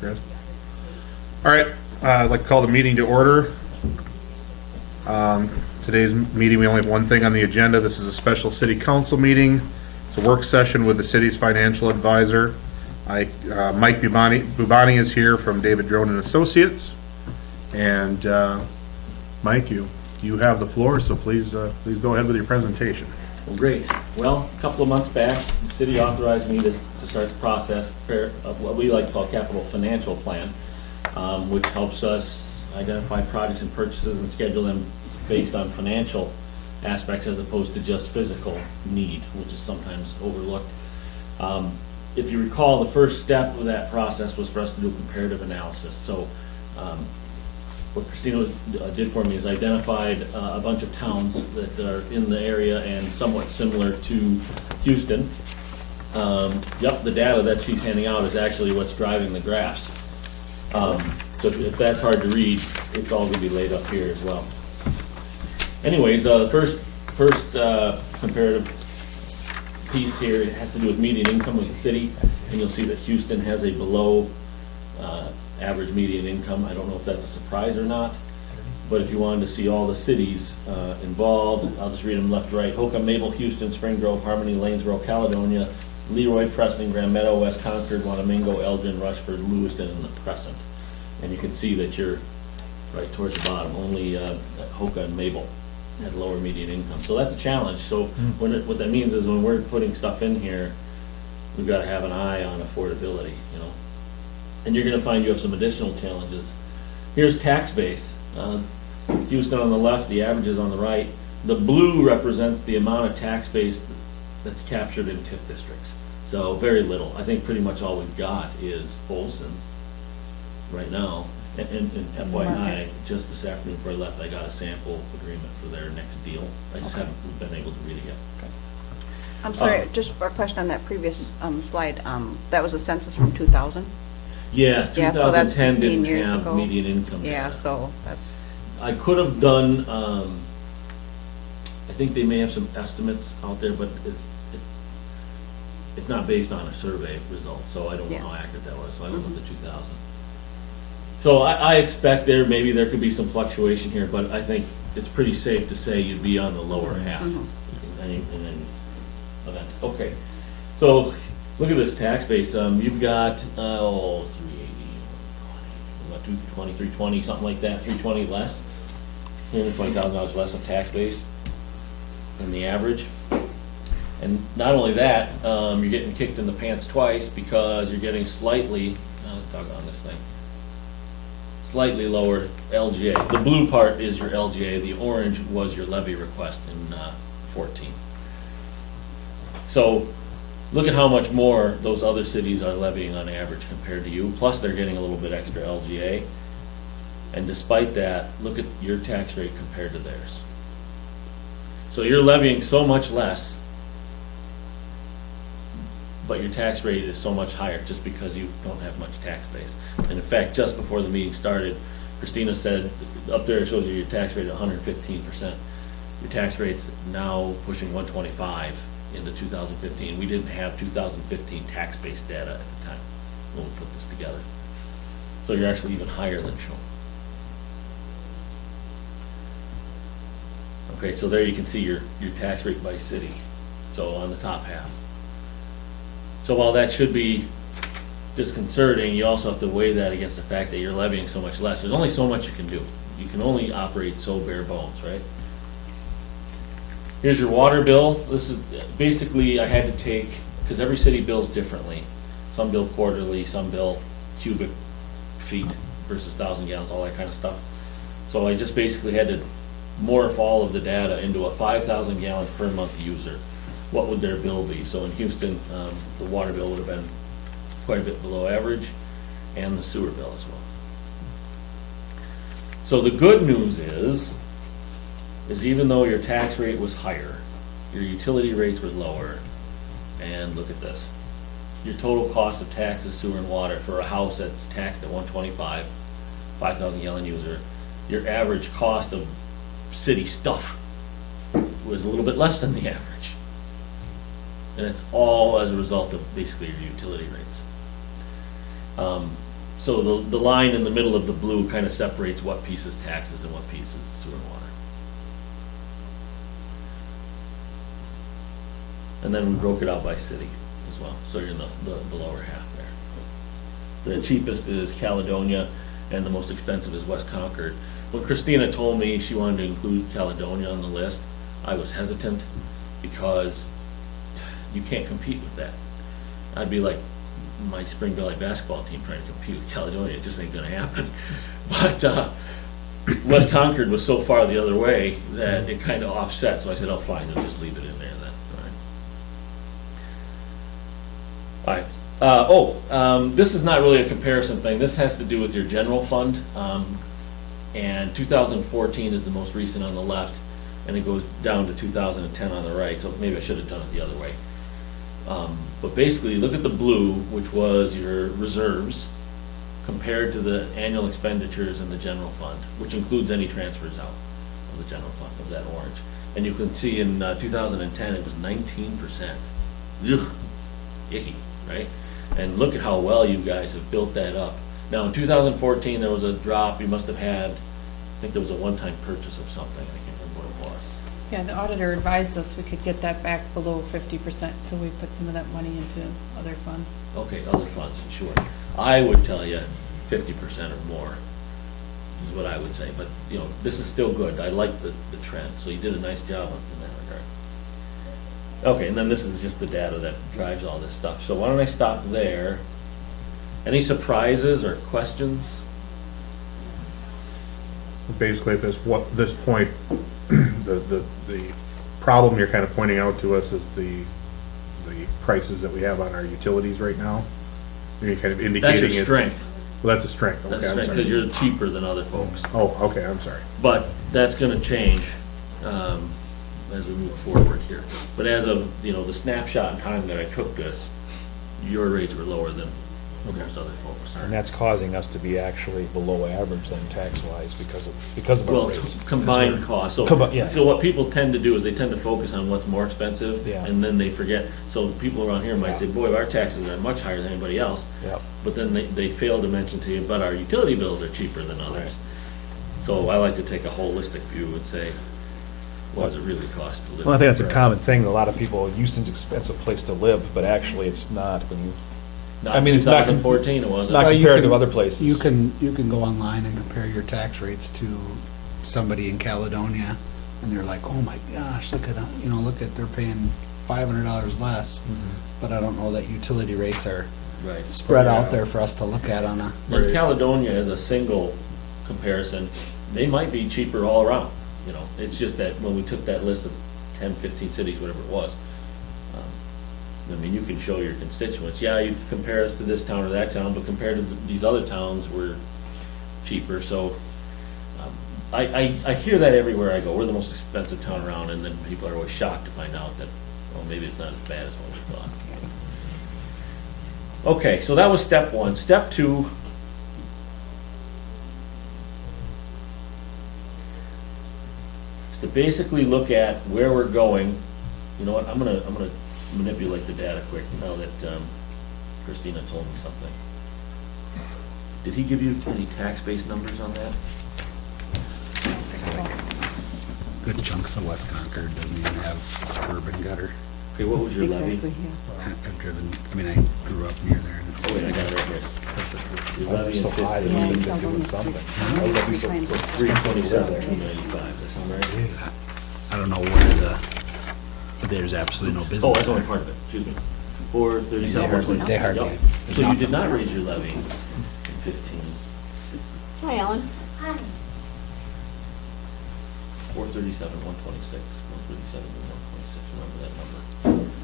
Chris. All right, I'd like to call the meeting to order. Today's meeting, we only have one thing on the agenda. This is a special city council meeting. It's a work session with the city's financial advisor. Mike Bubani is here from David Drone and Associates. And Mike, you have the floor, so please go ahead with your presentation. Well, great. Well, a couple of months back, the city authorized me to start the process of what we like to call capital financial plan, which helps us identify projects and purchases and schedule them based on financial aspects as opposed to just physical need, which is sometimes overlooked. If you recall, the first step of that process was for us to do a comparative analysis. So what Christina did for me is identified a bunch of towns that are in the area and somewhat similar to Houston. Yep, the data that she's handing out is actually what's driving the graphs. So if that's hard to read, it's all going to be laid up here as well. Anyways, the first comparative piece here has to do with median income of the city, and you'll see that Houston has a below average median income. I don't know if that's a surprise or not, but if you wanted to see all the cities involved, I'll just read them left to right. Holcomb, Mabel, Houston, Spring Grove, Harmony, Lanesboro, Caledonia, Leroy, Preston, Grand Meadow, West Concord, Wanamingo, Elgin, Rushford, Lewiston, and the Crescent. And you can see that you're right towards the bottom. Only Holcomb and Mabel had lower median income. So that's a challenge. So what that means is when we're putting stuff in here, we've got to have an eye on affordability, you know. And you're going to find you have some additional challenges. Here's tax base. Houston on the left, the averages on the right. The blue represents the amount of tax base that's captured in TIF districts. So very little. I think pretty much all we've got is Olson's right now. And FYI, just this afternoon before I left, I got a sample agreement for their next deal. I just haven't been able to read it yet. I'm sorry, just a question on that previous slide. That was a census from 2000? Yeah, Yeah, so that's 2010 15 didn't years have ago. median income Yeah, data. so that's, I could have done, I think they may have some estimates out there, but it's not based on a survey result, so I don't know Yeah. how accurate that was, so I went with the 2000. So I expect maybe there could be some fluctuation here, but I think it's pretty safe to say you'd be on the lower half in any event. Okay, so look at this tax base. You've got 380, 220, 320, something like that, 320 less, $320,000 less of tax base than the average. And not only that, you're getting kicked in the pants twice because you're getting slightly, doggone this thing, slightly lower LGA. The blue part is your LGA, the orange was your levy request in 14. So look at how much more those other cities are levying on average compared to you, plus they're getting a little bit extra LGA. And despite that, look at your tax rate compared to theirs. So you're levying so much less, but your tax rate is so much higher just because you don't have much tax base. And in fact, just before the meeting started, Christina said, up there it shows you your tax rate at 115%. Your tax rate's now pushing 125 into 2015. We didn't have 2015 tax base data at the time when we put this together. So you're actually even higher than shown. Okay, so there you can see your tax rate by city. So on the top half. So while that should be disconcerting, you also have to weigh that against the fact that you're levying so much less. There's only so much you can do. You can only operate so bare bones, right? Here's your water bill. This is basically, I had to take, because every city bills differently. Some bill quarterly, some bill cubic feet versus 1,000 gallons, all that kind of stuff. So I just basically had to morph all of the data into a 5,000 gallon per month user. What would their bill be? So in Houston, the water bill would have been quite a bit below average, and the sewer bill as well. So the good news is even though your tax rate was higher, your utility rates were lower, and look at this. Your total cost of taxes, sewer and water for a house that's taxed at 125, 5,000 gallon user, your average cost of city stuff was a little bit less than the average. And it's all as a result of basically your utility rates. So the line in the middle of the blue kind of separates what piece is taxes and what piece is sewer and water. And then we broke it out by city as well, so you're in the lower half there. The cheapest is Caledonia, and the most expensive is West Concord. When Christina told me she wanted to include Caledonia on the list, I was hesitant, because you can't compete with that. I'd be like my Spring Valley basketball team trying to compete with Caledonia. It just ain't gonna happen. But West Concord was so far the other way that it kind of offset, so I said, oh, fine, I'll just leave it in there then. All right. This is not really a comparison thing. This has to do with your general fund. And 2014 is the most recent on the left, and it goes down to 2010 on the right, so maybe I should have done it the other way. But basically, look at the blue, which was your reserves, compared to the annual expenditures in the general fund, which includes any transfers out of the general fund, of that orange. And you can see in 2010, it was 19%. Ugh, icky, right? And look at how well you guys have built that up. Now, in 2014, there was a drop. You must have had, I think there was a one-time purchase of something. I can't remember what it was. Yeah, the auditor advised us we could get that back below 50%, so we put some of that money into other funds. Okay, other funds, sure. I would tell you 50% or more is what I would say, but, you know, this is still good. I like the trend, so you did a nice job in that regard. Okay, and then this is just the data that drives all this stuff. So why don't I stop there? Any surprises or questions? Basically, at this point, the problem you're kind of pointing out to us is the prices that we have on our utilities right now. You're kind of indicating That's your it's- strength. Well, that's a strength, That's okay, I'm strength, because sorry. you're cheaper than other folks. Oh, okay, I'm sorry. But that's gonna change, as we move forward here. But as of, you know, the snapshot in time that I took this, your rates were lower than most other folks. And that's causing us to be actually below average then tax-wise because of our Well, rates. combined costs, so, Yeah. so what people tend to do is they tend to focus on what's more expensive, Yeah. and then they forget, so people around here might say, boy, our taxes are much higher than anybody else. Yep. But then they fail to mention to you, but our utility bills are cheaper than others. So I like to take a holistic view and say, what does it really cost to live? Well, I think that's a common thing. A lot of people, Houston's an expensive place to live, but actually it's not when you, Not I mean, it's not- 2014, it wasn't. not Well, you compared to can- other places. You can go online and compare your tax rates to somebody in Caledonia, and they're like, oh my gosh, look at them, look at, they're paying $500 less, but I don't know that utility rates are Right. spread out there for us to look at on a, And Caledonia, as a single comparison, they might be cheaper all around, you know, it's just that when we took that list of 10, 15 cities, whatever it was, I mean, you can show your constituents, yeah, you compare us to this town or that town, but compared to these other towns, we're cheaper, so, I hear that everywhere I go, we're the most expensive town around, and then people are always shocked to find out that, well, maybe it's not as bad as what we thought. Okay, so that was step one. Step two, is to basically look at where we're going. You know what, I'm gonna manipulate the data quick now that Christina told me something. Did he give you any tax-based numbers on that? good chunks of West Concord doesn't even have curb and gutter. Okay, what was your levy? Exactly, yeah. I've driven, I grew up near there, and Oh, wait, I got it right here. Your Why is levy it in so high? They must have been doing something. Why would that be so- it's 327, 295, does that sound right? I don't know where there's absolutely no business. Oh, that's only there. part of it, excuse me. 437, They hardly- they hardly- Yep. So you did not raise your levy in 15. Hi, Ellen. 437, 126, 137, 126, remember that number.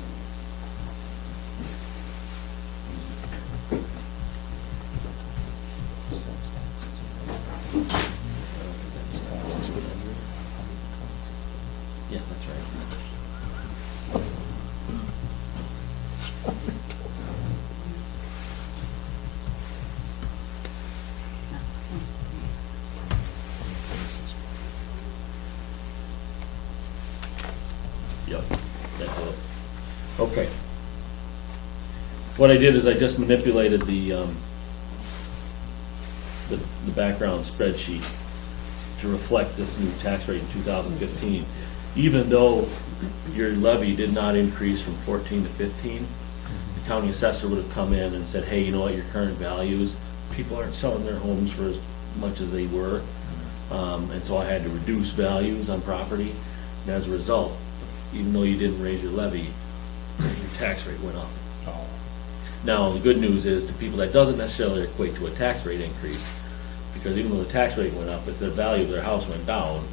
Yeah, that's right. Yep, that's it. Okay. What I did is I just manipulated the the background spreadsheet to reflect this new tax rate in 2015. Even though your levy did not increase from 14 to 15, the county assessor would have come in and said, hey, you know what, your current values, people aren't selling their homes for as much as they were. And so I had to reduce values on property. And as a result, even though you didn't raise your levy, your tax rate went up. Now, the good news is to people that doesn't necessarily equate to a tax rate increase, because even though the tax rate went up, if the value of their house went down,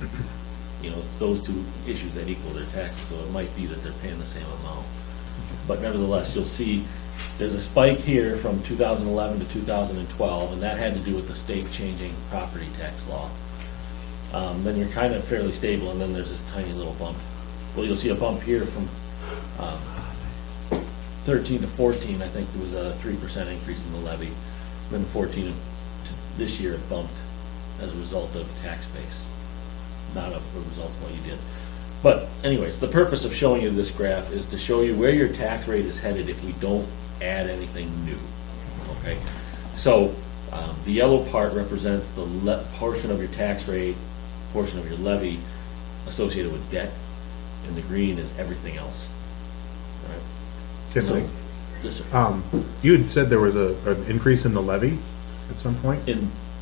you know, it's those two issues that equal their taxes, so it might be that they're paying the same amount. But nevertheless, you'll see there's a spike here from 2011 to 2012, and that had to do with the state changing property tax law. Then you're kind of fairly stable, and then there's this tiny little bump. Well, you'll see a bump here from 13 to 14, I think there was a 3% increase in the levy. Then 14 to this year it bumped as a result of tax base, not a result of what you did. But anyways, the purpose of showing you this graph is to show you where your tax rate is headed if we don't add anything new, okay? So the yellow part represents the portion of your tax rate, portion of your levy associated with debt, and the green is everything else. All right? Tim, So, Mike, yes, sir. you had said there was an increase in the levy at some point?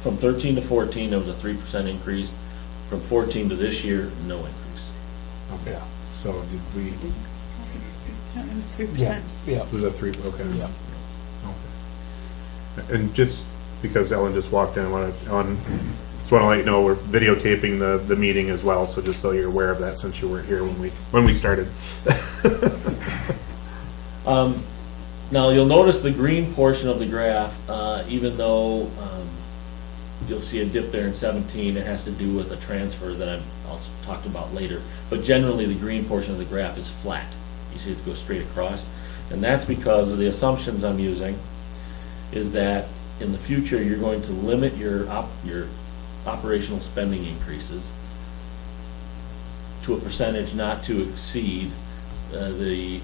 From 13 to 14, there was a 3% increase. From 14 to this year, no increase. Okay, so did we, Yeah, it was 3%. Yeah. was that 3, okay. Yeah. Okay. And just because Ellen just walked in, just want to let you know, we're videotaping the meeting as well, so just so you're aware of that since you weren't here when we started. Now, you'll notice the green portion of the graph, even though you'll see a dip there in 17, it has to do with a transfer that I'll talk about later. But generally, the green portion of the graph is flat. You see it goes straight across. And that's because of the assumptions I'm using, is that in the future, you're going to limit your operational spending increases to a percentage not to exceed the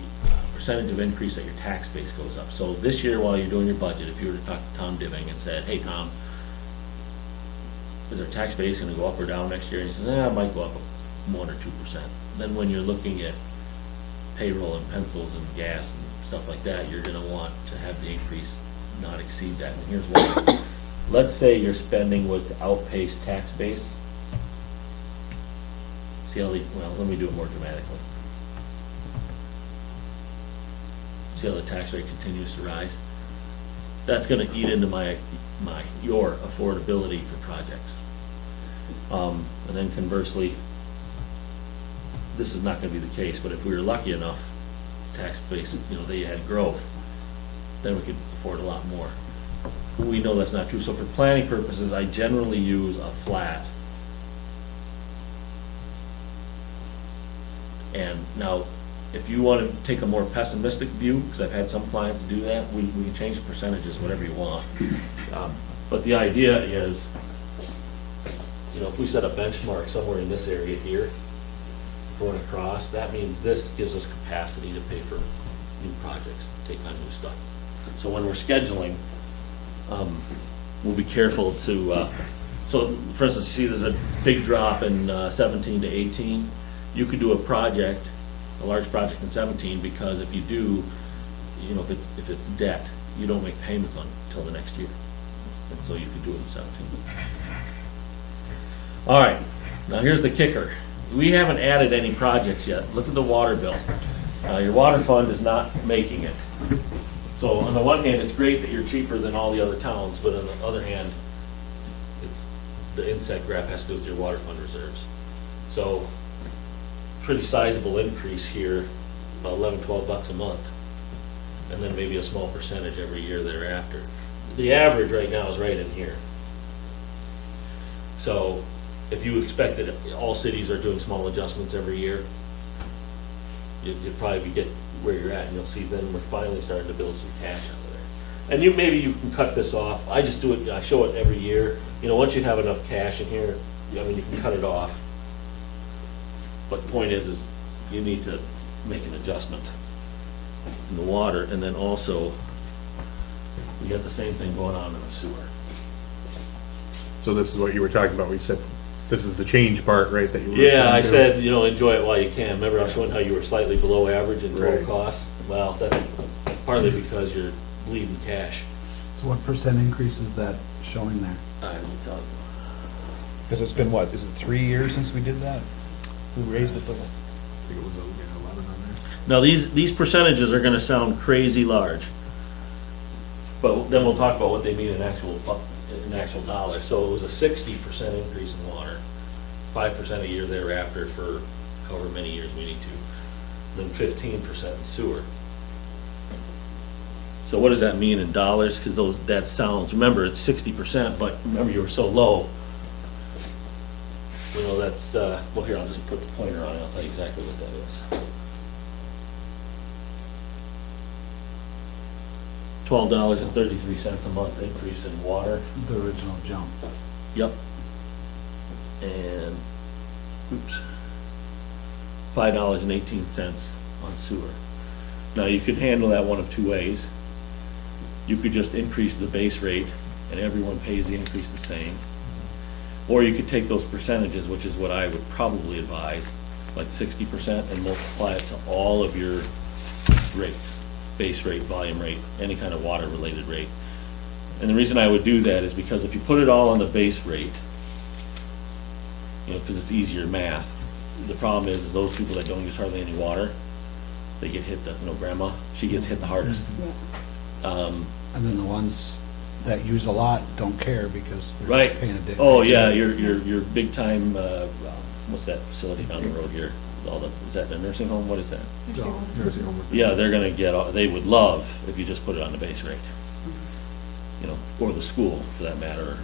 percentage of increase that your tax base goes up. So this year, while you're doing your budget, if you were to talk to Tom Diving and said, hey, Tom, is our tax base gonna go up or down next year? And he says, it might go up 1 or 2%. Then when you're looking at payroll and pencils and gas and stuff like that, you're gonna want to have the increase not exceed that. And here's why. Let's say your spending was to outpace tax base. See how let me do it more dramatically. See how the tax rate continues to rise? That's gonna eat into your affordability for projects. And then conversely, this is not gonna be the case, but if we were lucky enough, tax base, they had growth, then we could afford a lot more. We know that's not true, so for planning purposes, I generally use a flat. And now, if you want to take a more pessimistic view, because I've had some clients do that, we can change the percentages, whatever you want. But the idea is, if we set a benchmark somewhere in this area here, going across, that means this gives us capacity to pay for new projects, take on new stuff. So when we're scheduling, we'll be careful to, so for instance, you see there's a big drop in 17 to 18. You could do a project, a large project in 17, because if you do, if it's debt, you don't make payments on until the next year. And so you could do it in 17. All right, now here's the kicker. We haven't added any projects yet. Look at the water bill. Your water fund is not making it. So on the one hand, it's great that you're cheaper than all the other towns, but on the other hand, the inset graph has to do with your water fund reserves. So pretty sizable increase here, about $11-12 a month, and then maybe a small percentage every year thereafter. The average right now is right in here. So if you expect that all cities are doing small adjustments every year, you'd probably get where you're at, and you'll see then we're finally starting to build some cash out of there. And maybe you can cut this off. I just do it, I show it every year. Once you have enough cash in here, you can cut it off. But the point is you need to make an adjustment in the water, and then also, we got the same thing going on in the sewer. So this is what you were talking about, we said, this is the change part, right, that you were. Yeah, I referring to? said, you know, enjoy it while you can. Remember I was showing how you were slightly below average in total Right. costs? Well, that's partly because you're bleeding cash. So what percent increase is that showing there? I will tell you. Because it's been what, is it 3 years since we did that? We raised it to, I think it was 11 on there. Now, these percentages are gonna sound crazy large. But then we'll talk about what they mean in actual dollars. So it was a 60% increase in water, 5% a year thereafter for however many years we need to, then 15% in sewer. So what does that mean in dollars? Because that sounds, remember, it's 60%, but remember you were so low. You know, that's, well, here, I'll just put the pointer on it, I'll tell you exactly what that is. $12.33 a month increase in water. The original jump. Yep. And, oops, $5.18 on sewer. Now, you could handle that one of two ways. You could just increase the base rate and everyone pays the increase the same. Or you could take those percentages, which is what I would probably advise, like 60%, and multiply it to all of your rates, base rate, volume rate, any kind of water-related rate. And the reason I would do that is because if you put it all on the base rate, you know, because it's easier math, the problem is those people that don't use hardly any water, they get hit, you know, grandma, she gets hit the hardest. And then the ones that use a lot don't care because they're Right. just paying a difference. Oh, yeah, your big time, what's that facility down the road here? Is that a nursing home? What is that? Nursing home. Yeah, they're gonna they would love if you just put it on the base rate. You know, or the school for that matter,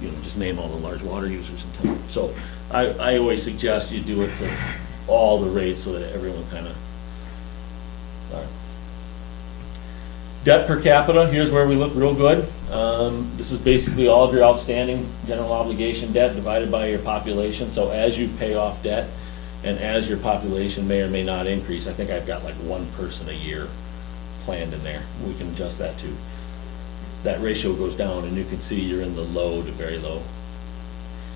you know, just name all the large water users in town. So I always suggest you do it to all the rates so that everyone kinda. All right. Debt per capita, here's where we look real good. This is basically all of your outstanding general obligation debt divided by your population. So as you pay off debt and as your population may or may not increase, I think I've got like one person a year planned in there. We can adjust that too. That ratio goes down and you can see you're in the low to very low.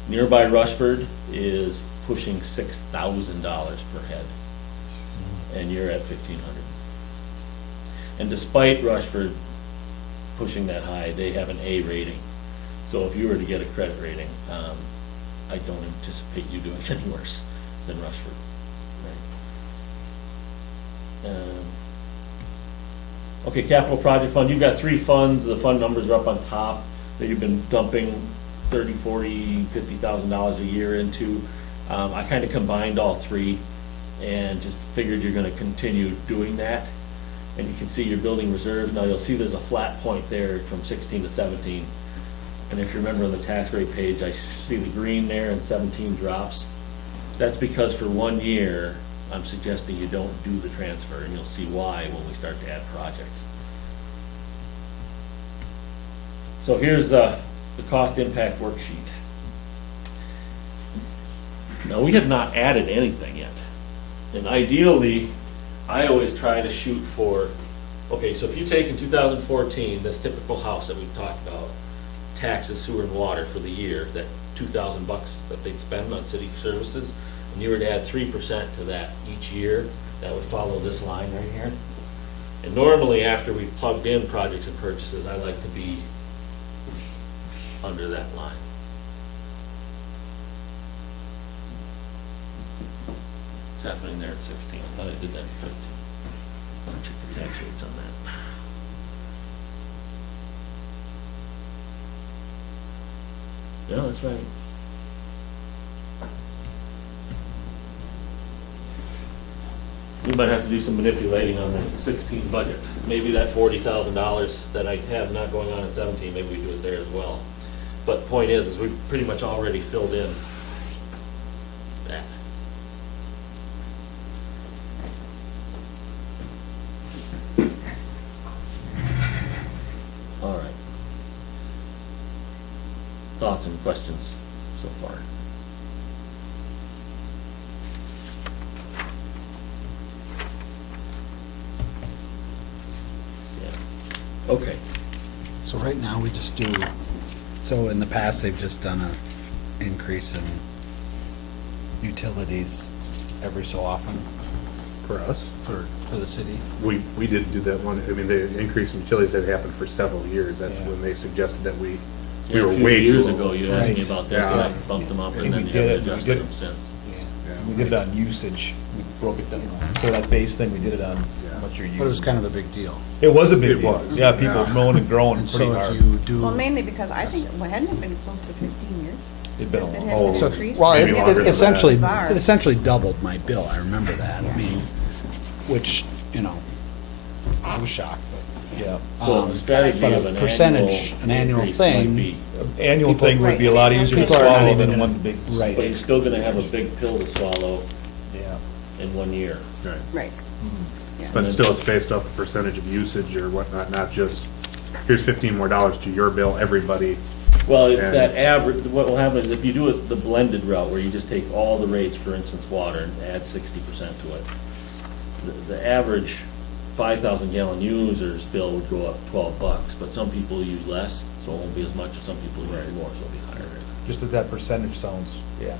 Nearby Rushford is pushing $6,000 per head and you're at 1,500. And despite Rushford pushing that high, they have an A rating. So if you were to get a credit rating, I don't anticipate you doing any worse than Rushford. Right. Okay, capital project fund, you've got three funds, the fund numbers are up on top that you've been dumping $30,000, $40,000, $50,000 a year into. I kind of combined all three and just figured you're gonna continue doing that. And you can see your building reserves. Now you'll see there's a flat point there from 16 to 17. And if you remember on the tax rate page, I see the green there and 17 drops. That's because for 1 year, I'm suggesting you don't do the transfer, and you'll see why when we start to add projects. So here's the cost impact worksheet. Now we have not added anything yet. And ideally, I always try to shoot for, okay, so if you take in 2014, this typical house that we've talked about, taxes, sewer and water for the year, that $2,000 that they'd spend on city services, and you were to add 3% to that each year, that would follow this line right here. And normally after we've plugged in projects and purchases, I like to be under that line. It's happening there at 16. I thought I did that at 15. I'll check the tax rates on that. Yeah, that's right. We might have to do some manipulating on the 16 budget. Maybe that $40,000 that I have not going on in 17, maybe we do it there as well. But the point is we've pretty much already filled in that. All right. Thoughts and questions so far? Yeah. Okay. So right now, we just do So in the past, they've just done a increase in utilities every so often For us, for the city. we did do that one, I mean, the increase in utilities had happened for several years. That's Yeah. when they suggested that we Yeah, were a few way too years low. ago, you asked me Right. about this, and I Yeah. bumped them up, I and think then we you did haven't it, we adjusted did- them since. We did it on usage. We broke it down. So that base thing, we did it on how much you're using. But it was kind of a big deal. It was a big It deal. was, Yeah, people yeah. mowing and growing And pretty so if hard. you do. Well, mainly because I think, well, hadn't it been close to 15 years? It'd been a Since it long- has Oh. been increased? Well, Maybe longer than it essentially, that. it essentially doubled my bill, I remember that. Yeah. I mean, which, you know, I was shocked, Yeah. So Um, the strategy but a of an percentage, an annual increase might thing, be- Annual People- thing would be a lot Right. easier to People are not swallow even than gonna- one big. Right. But you're still gonna have a big pill to swallow Yeah. in 1 year. Right. Right. Yeah. But still, it's based off the percentage of usage or whatnot, not just, here's $15 more to your bill, everybody. Well, if And- that average, what will happen is if you do it the blended route, where you just take all the rates, for instance, water, and add 60% to it, the average 5,000 gallon user's bill would go up $12, but some people use less, so it won't be as much, and some people use more, so it'll be higher. Just that percentage sounds, yeah,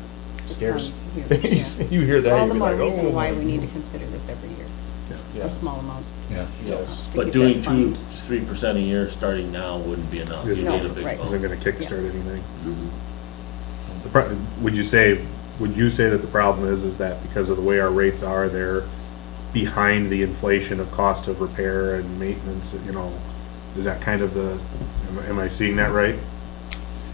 It scares. sounds huge, yeah. You hear that, All you'd the be more like, oh. reason why we need to consider this every year, Yeah. a small amount. yes. Yes. But keep doing that fund. 2-3% a year starting now wouldn't be enough. You No, need a big right. bump. Isn't gonna kickstart anything. Would you say that the problem is that because of the way our rates are, they're behind the inflation of cost of repair and maintenance, you know? Is that kind of am I seeing that right?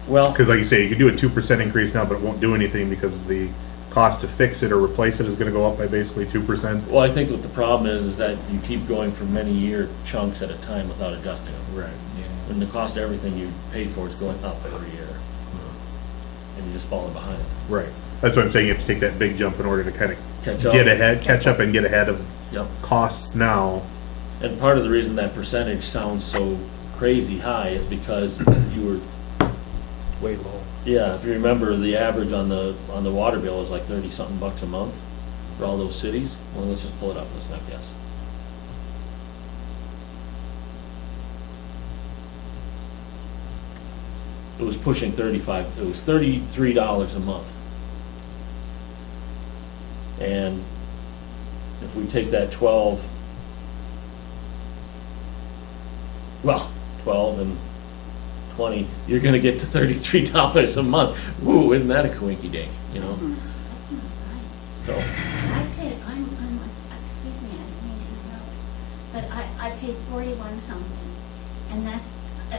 Well, Because like you say, you could do a 2% increase now, but it won't do anything because the cost to fix it or replace it is gonna go up by basically 2%. well, I think what the problem is that you keep going for many year chunks at a time without adjusting them. Right. When the cost of everything you pay for is going up every year, and you're just falling behind. Right. That's what I'm saying, you have to take that big jump in order to kind Catch of up. get ahead, catch up and get ahead of Yep. costs now. And part of the reason that percentage sounds so crazy high is because you were, Way low. yeah, if you remember, the average on the water bill was like 30-something bucks a month for all those cities. Well, let's just pull it up, let's not guess. It was pushing it was $33 a month. And if we take that 12 and 20, you're gonna get to $33 a month. Woo, isn't that a coinky dink, you know? That's not right. So, I paid, excuse me, I didn't mean to interrupt, but I paid 41 something, and that's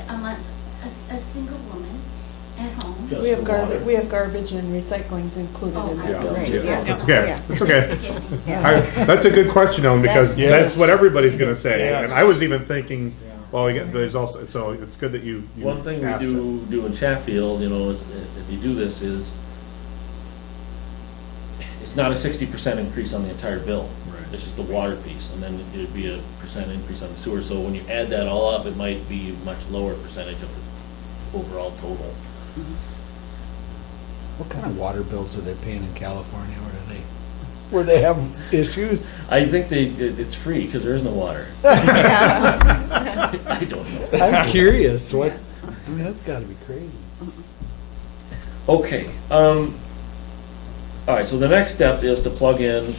a month, a single woman at home. Just We have the garbage, water. we have garbage and recycling's included Oh, in I this. see. Right, Yeah, yes. It's okay, Yeah. it's okay. Forgive me. That's a good question, Ellen, because That's- that's what everybody's gonna say, Yes. and I was even thinking, well, there's also, so it's good that you one thing we asked it. do in Chatfield, you know, is if you do this is, it's not a 60% increase on the entire bill. Right. It's just the water piece, and then it'd be a percent increase on the sewer. So when you add that all up, it might be a much lower percentage of the overall total. What kind of water bills are they paying in California, where they have issues? I think it's free because there is no water. I don't know. I'm curious, what, I mean, that's gotta be crazy. Okay, all right, so the next step is to plug in,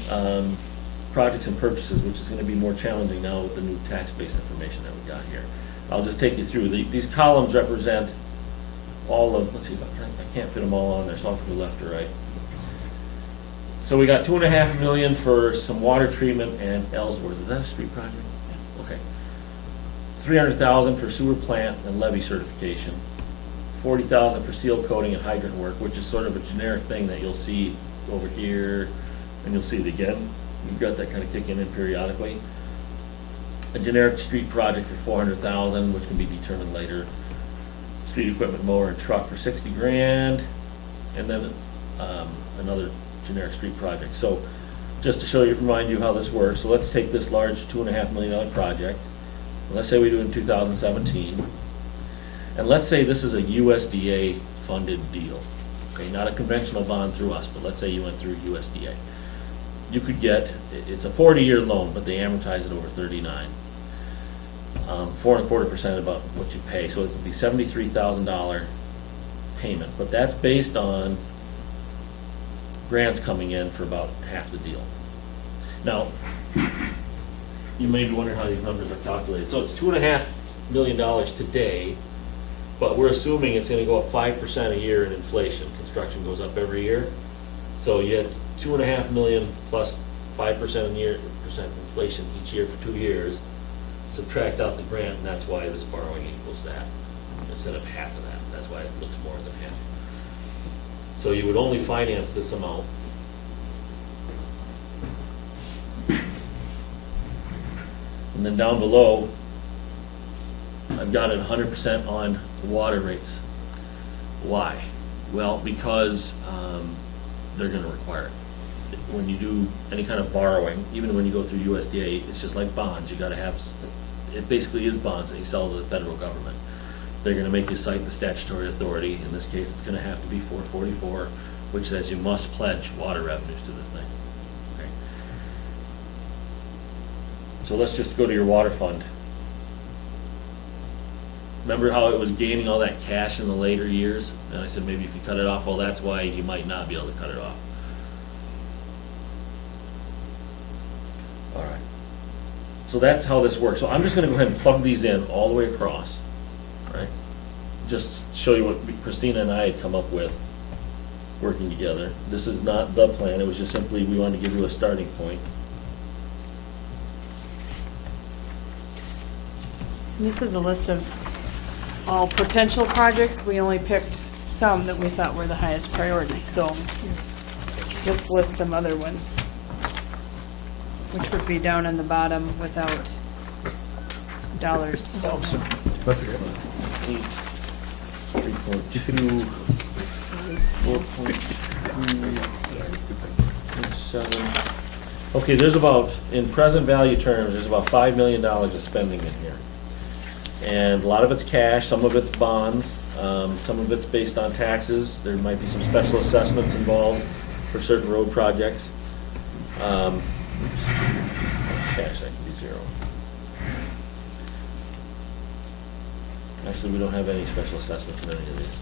projects and purchases, which is gonna be more challenging now with the new tax base information that we got here. I'll just take you through, these columns represent all of, let's see, I can't fit them all on there, so I'll have to go left or right. So we got 2.5 million for some water treatment and Ellsworth, is that a street project? Yes. Okay. 300,000 for sewer plant and levy certification. 40,000 for seal coating and hydrant work, which is sort of a generic thing that you'll see over here, and you'll see it again. You've got that kind of kicking in periodically. A generic street project for 400,000, which can be determined later. Street equipment mower and truck for 60 grand, and then another generic street project. So just to show you, remind you how this works, so let's take this large $2.5 million project. Let's say we do it in 2017. And let's say this is a USDA funded deal. Okay, not a conventional bond through us, but let's say you went through USDA. You could get, it's a 40-year loan, but they amortize it over 39. 4.25% about what you pay, so it would be $73,000 payment, but that's based on grants coming in for about half the deal. Now, you may be wondering how these numbers are calculated. So it's $2.5 million today, but we're assuming it's gonna go up 5% a year in inflation. Construction goes up every year. So you had 2.5 million plus 5% a year, percent inflation each year for 2 years. Subtract out the grant, and that's why this borrowing equals that, instead of half of that. That's why it looks more than half. So you would only finance this amount. And then down below, I've got it 100% on water rates. Why? Well, because they're gonna require it. When you do any kind of borrowing, even when you go through USDA, it's just like bonds, you gotta have, it basically is bonds that you sell to the federal government. They're gonna make you cite the statutory authority, in this case, it's gonna have to be 444, which says you must pledge water revenues to the thing. Okay. So let's just go to your water fund. Remember how it was gaining all that cash in the later years? And I said, maybe if you cut it off, well, that's why you might not be able to cut it off. All right. So that's how this works. So I'm just gonna go ahead and plug these in all the way across, right? Just show you what Christina and I had come up with working together. This is not the plan, it was just simply, we wanted to give you a starting point. This is a list of all potential projects. We only picked some that we thought were the highest priority, so just list some other ones, which would be down on the bottom without dollars. That's a good one. 3.2, 4.2, okay, there's about, in present value terms, there's about $5 million of spending in here. And a lot of it's cash, some of it's bonds, some of it's based on taxes. There might be some special assessments involved for certain road projects. Oops, that's cash, that can be zero. Actually, we don't have any special assessments in any of these.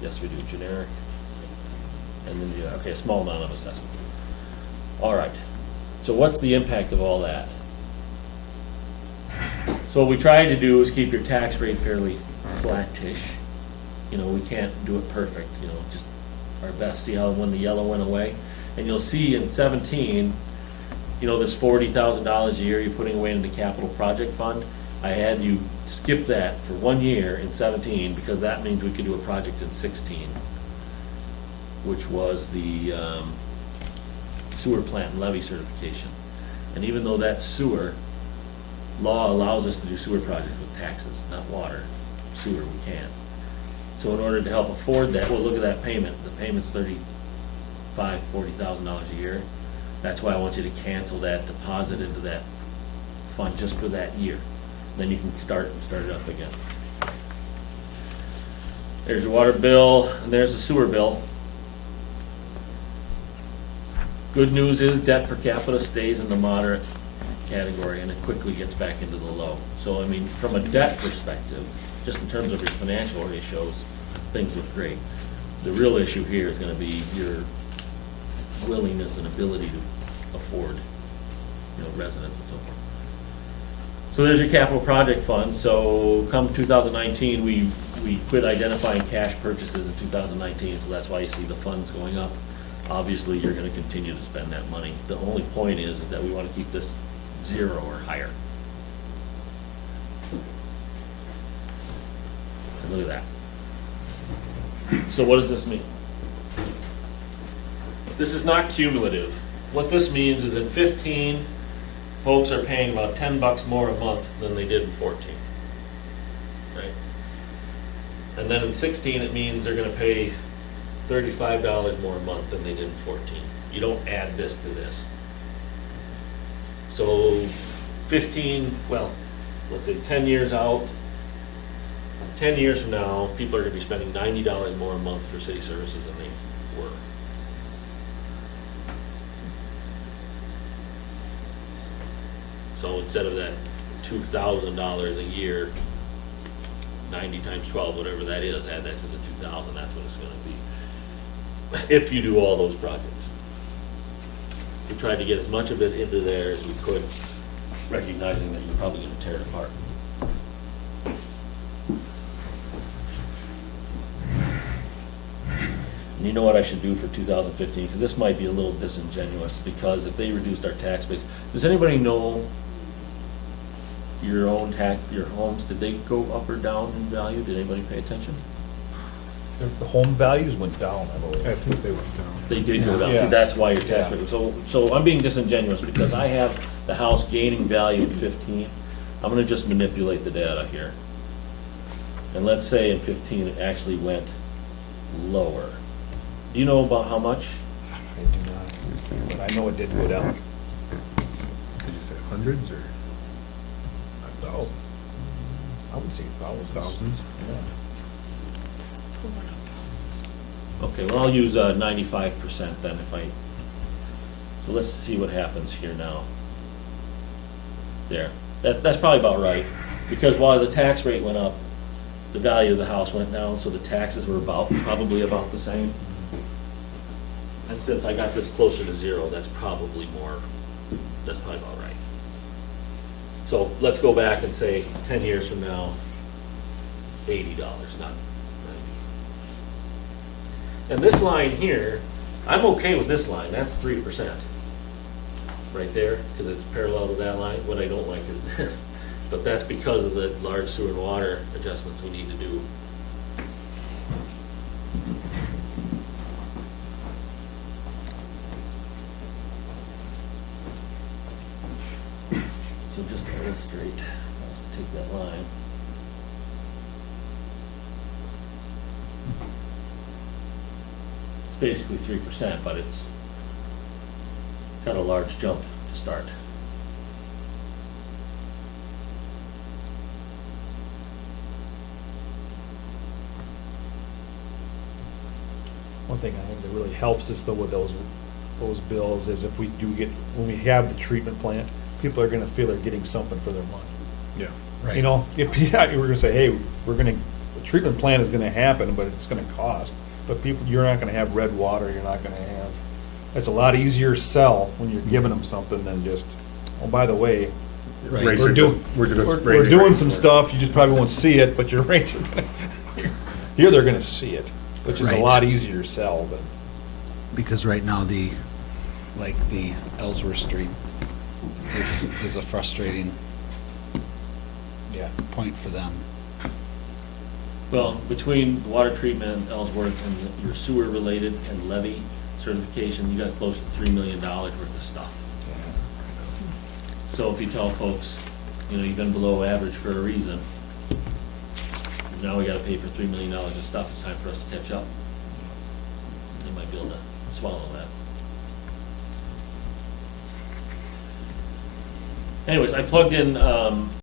Yes, we do, generic. And then, yeah, okay, a small amount of assessment. All right, so what's the impact of all that? So what we tried to do is keep your tax rate fairly flattish. You know, we can't do it perfect, you know, just our best. See how when the yellow went away? And you'll see in 17, you know, this $40,000 a year you're putting away in the capital project fund. I had you skip that for 1 year in 17 because that means we could do a project in 16, which was the sewer plant and levy certification. And even though that's sewer, law allows us to do sewer projects with taxes, not water. Sewer, we can't. So in order to help afford that, well, look at that payment. The payment's $40,000 a year. That's why I want you to cancel that deposit into that fund just for that year. Then you can start it up again. There's your water bill, and there's the sewer bill. Good news is debt per capita stays in the moderate category, and it quickly gets back into the low. So, I mean, from a debt perspective, just in terms of your financial ratios, things look great. The real issue here is gonna be your willingness and ability to afford, you know, residence and so forth. So there's your capital project fund. So come 2019, we quit identifying cash purchases in 2019, so that's why you see the funds going up. Obviously, you're gonna continue to spend that money. The only point is that we wanna keep this 0 or higher. And look at that. So what does this mean? This is not cumulative. What this means is in 15, folks are paying about $10 more a month than they did in 14. Right? And then in 16, it means they're gonna pay $35 more a month than they did in 14. You don't add this to this. So 15, well, let's say 10 years out, 10 years from now, people are gonna be spending $90 more a month for city services than they were. So instead of that $2,000 a year 90 times 12, whatever that is, add that to the 2,000, that's what it's gonna be. If you do all those projects. We tried to get as much of it into there as we could, recognizing that you're probably gonna tear it apart. And you know what I should do for 2015, because this might be a little disingenuous, because if they reduced our tax base, does anybody know your own your homes, did they go up or down in value? Did anybody pay attention? The home values went down, I believe. I think they went down. They did go down, Yeah. see, that's why your tax Yeah. rate, so I'm being disingenuous, because I have the house gaining value in 15, I'm gonna just manipulate the data here. And let's say in 15 it actually went lower. Do you know about how much? I do not, but I know it did go down. Did you say hundreds or 1,000. I would say thousands. thousands? Yeah. Okay, well, I'll use 95% then if I, so let's see what happens here now. There, that's probably about right, because while the tax rate went up, the value of the house went down, so the taxes were probably about the same. And since I got this closer to zero, that's probably about right. So let's go back and say 10 years from now, $80, not 90. And this line here, I'm okay with this line, that's 3%. Right there, because it's parallel to that line. What I don't like is this, but that's because of the large sewer and water adjustments we need to do. So just to illustrate, I'll just take that line. It's basically 3%, but it's got a large jump to start. One thing I think that really helps us though with those bills is if we do get, when we have the treatment plant, people are gonna feel they're getting something for their money. Yeah. Right. You know, if, yeah, we're gonna say, hey, the treatment plant is gonna happen, but it's gonna cost. But people, you're not gonna have red water, you're not gonna have, it's a lot easier sell when you're giving them something than just, oh, by the way, Right. Raising we're the- doing, we're just we're raising doing rates some for it. stuff, you just probably won't see it, but your rates are gonna, here they're gonna see it, which is a Right. lot easier to sell, but. Because right now, the Ellsworth Street is a frustrating Yeah. point for them. Well, between water treatment, Ellsworth, and your sewer related and levy certification, you got close to $3 million worth of stuff. So if you tell folks, you know, you've been below average for a reason, now we gotta pay for $3 million of stuff, it's time for us to catch up. They might be able to swallow that. Anyways, I plugged in,